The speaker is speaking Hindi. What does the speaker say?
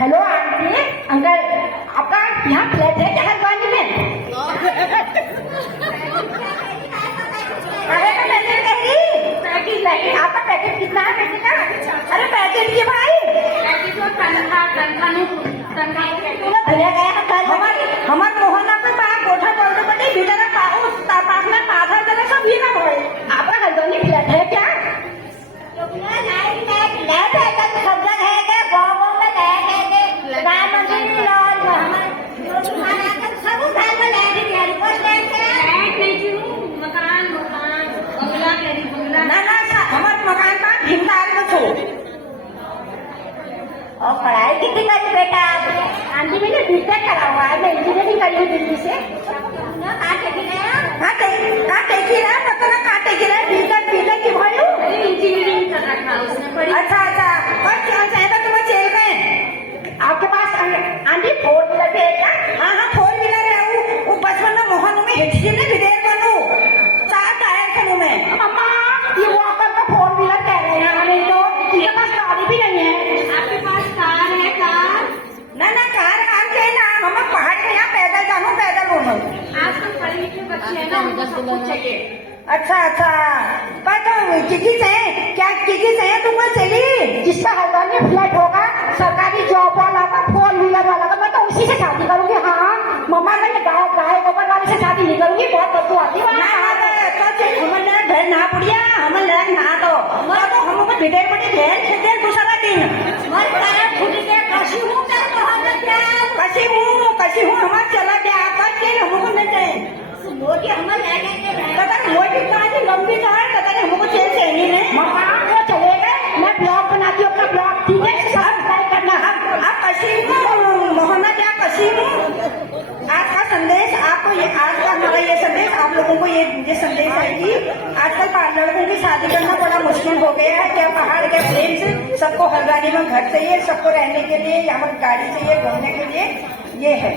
हेलो आंटी अंकल, आपका यहाँ फ्लैट है क्या हल्द्वानी में? अरे मैं नहीं कही पैकेज नहीं, आपका पैकेज कितना है बेटे का? अरे पैकेज की भाई भैया गया हमार मोहल्ला पे गोठा बोलते बड़ी भीतर पास में पाथर जला सब भी ना होए। आपका हल्द्वानी फ्लैट है क्या? फ्लैट है क्या? सब जगह है क्या? गाँव में राम मंदिर सब उधार में हमारे मकान का भीमताल में छो। और पढ़ाई कितनी करी बेटा आपने? आंटी मैंने बीटेक करा हुआ है, मैं इंजीनियरिंग करी हूँ दिल्ली से। बीटेक की भाई इंजीनियरिंग कर रखा उसने। अच्छा तुम्हें चेल में आपके पास आंटी 4 व्हीलर है क्या? हाँ 4 व्हीलर है। वो बचपन में मोहन में हिटसी ने विदेश बनू 4 टायर थे में। अम्मा ये वॉकर का 4 व्हीलर कह रहे हैं हमें, तो इसके पास गाड़ी भी नहीं है। आपके पास कार है? कार ना कार के ना, हम पहाड़ के यहाँ पैदल जानू पैदल घूमू। आजकल पढ़े लिखे बच्चे हैं ना, उनको सब कुछ चाहिए। अच्छा पर तो किसी से तुमको चली जिसका हल्द्वानी फ्लैट होगा, सरकारी जॉब वाला का 4 व्हीलर वाला का, मैं तो उसी से शादी करूंगी। हाँ मम्मा मैं गाय गोबर वाले से शादी नहीं करूंगी, बहुत बदबू आती है। हमारे घर ना पुड़िया हमें लग ना तो हमको बिटेर बड़ी घेर दूसरा दिन कशी हूँ हमारे चला गया हमको नहीं मोदी हमारे लंबी तो है हमको वो चले गए। मैं ब्लॉग बनाती हूँ अपना ब्लॉग, ठीक है? सब्सक्राइब करना। आप कशी मोहम्मद क्या कशी आज का संदेश आपको आज का हमारा ये संदेश आप लोगों को ये संदेश है कि आजकल लड़कों की शादी करना बड़ा मुश्किल हो गया है। क्या पहाड़ क्या प्लेन से सबको हल्द्वानी में घर चाहिए, सबको रहने के लिए, यहाँ पर गाड़ी चाहिए, घूमने के लिए। ये है